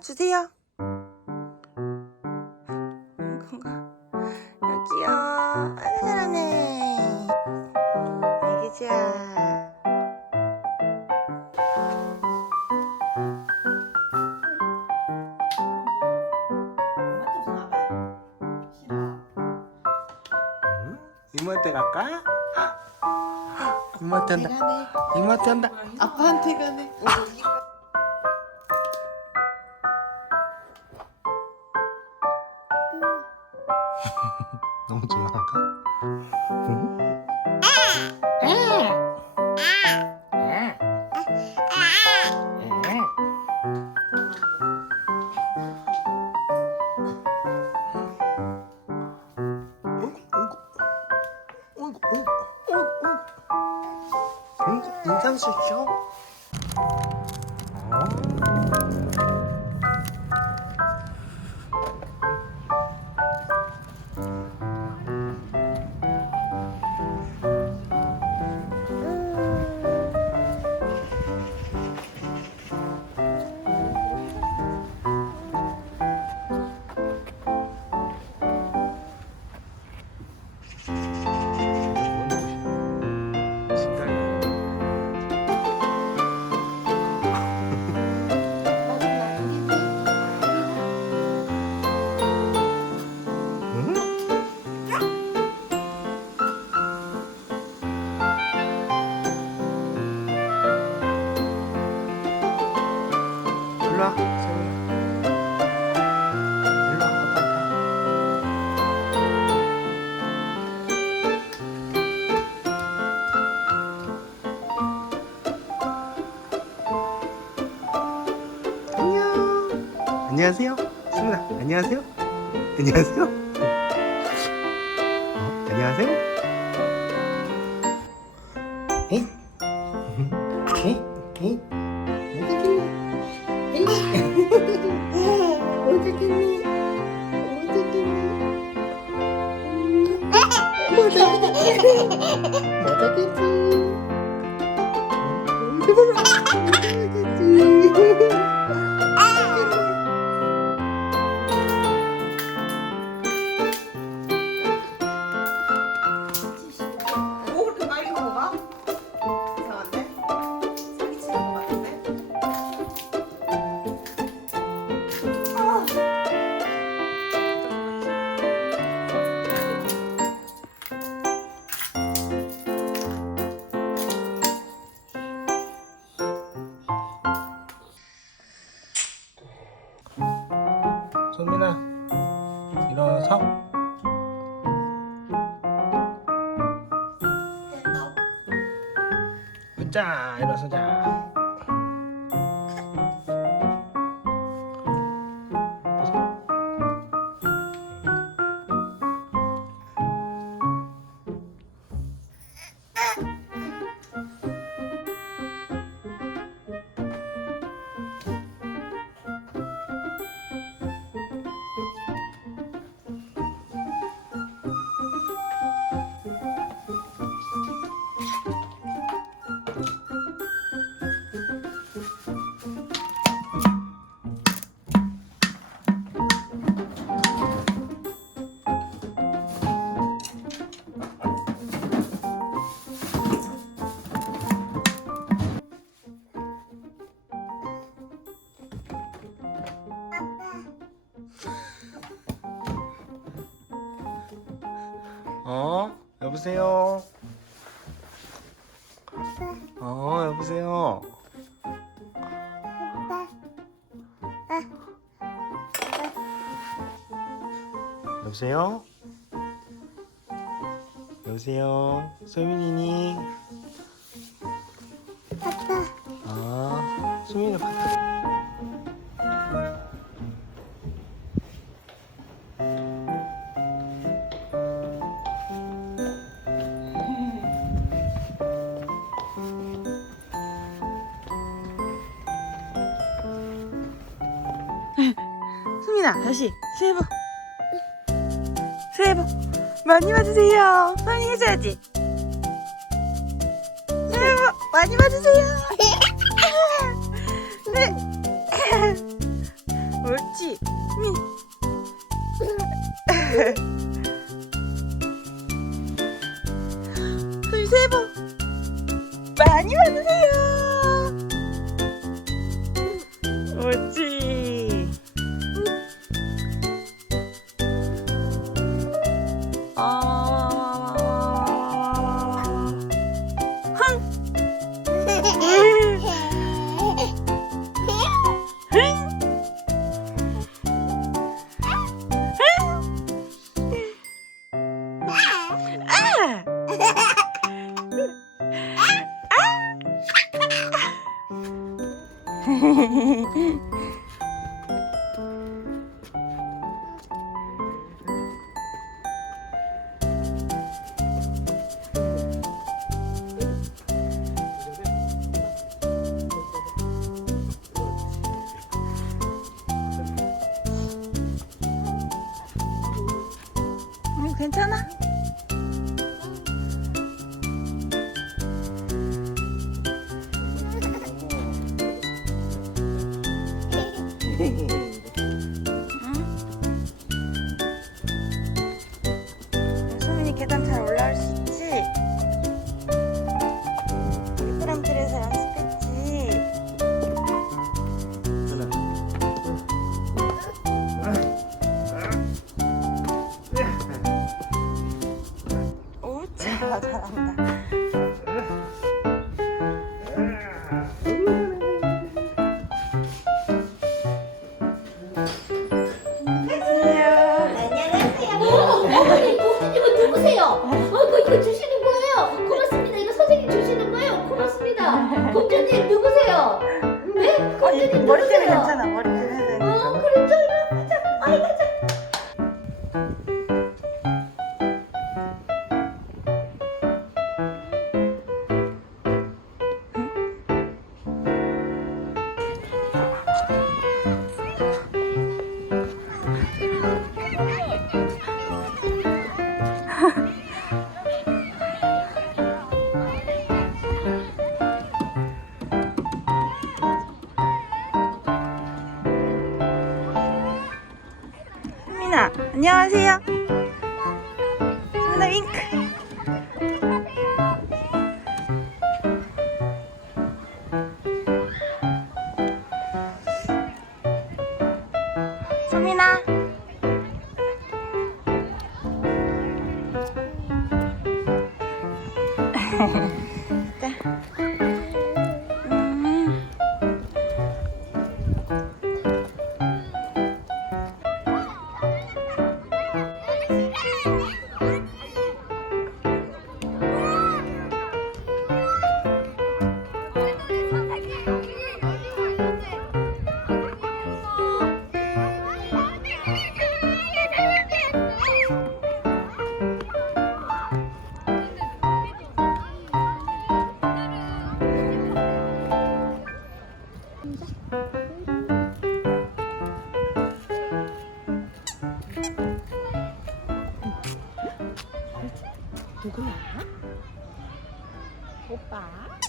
주세요. 건가? 여기요. 아주 잘하네. 아기 좋아. 이모한테 갈까? 이모한테 한다. 이모한테 한다. 아빠한테 가네. 쓰죠? 안녕하세요. 세훈아, 안녕하세요. 안녕하세요. 어, 안녕하세요. 일어서 자 일어서자 여보세요? 여보세요? 여보세요? 소민이니? 아빠, 아 소민이 수연아 다시 세부 세부 많이 받으세요. 많이 해줘야지. 세부 많이 받으세요. 네. 옳지. 미 괜찮아. 응? 소민이 계단 잘 올라올 수 있지? 안녕하세요. 소민아 윙크. 누구야? 오빠?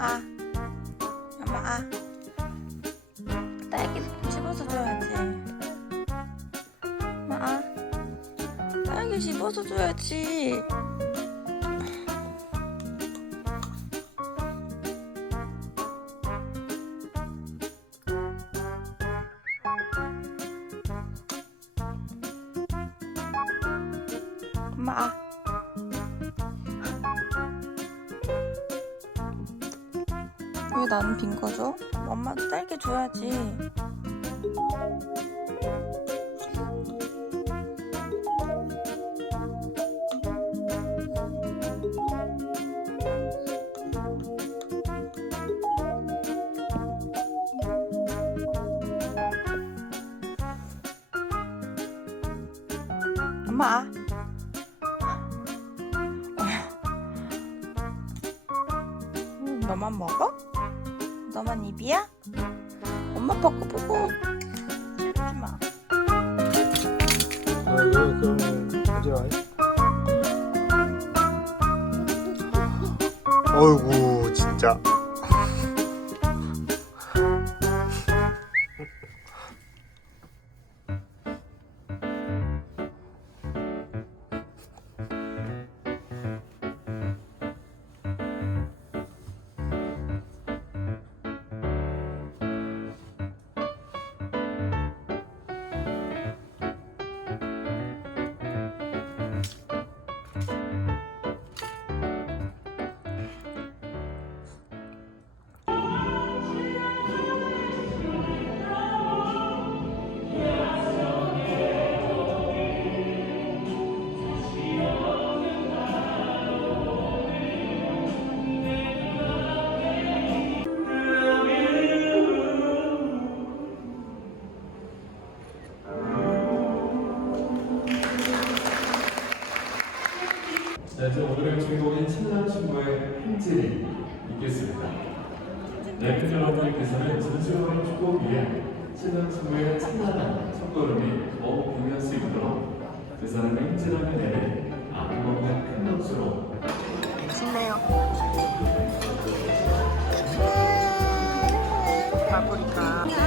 아. 엄마 아. 딸기 씹어서 줘야지. 엄마 아. 딸기 씹어서 줘야지. 엄마 아 왜 나는 빈 거죠? 엄마도 딸기 줘야지. 엄마. 너만 먹어? 너만 입이야? 엄마 먹고 보고 이러지 마. 왜, 왜 그러면 가져와요? 어이구 진짜 네, 팬 여러분께서는 진수영의 축복 위에 친남 친구의 찬란한 첫걸음이 더욱 빛날 수 있도록 그 사람의 행진함에 내린 아낌없는 큰 박수로 신나요. 파프리카.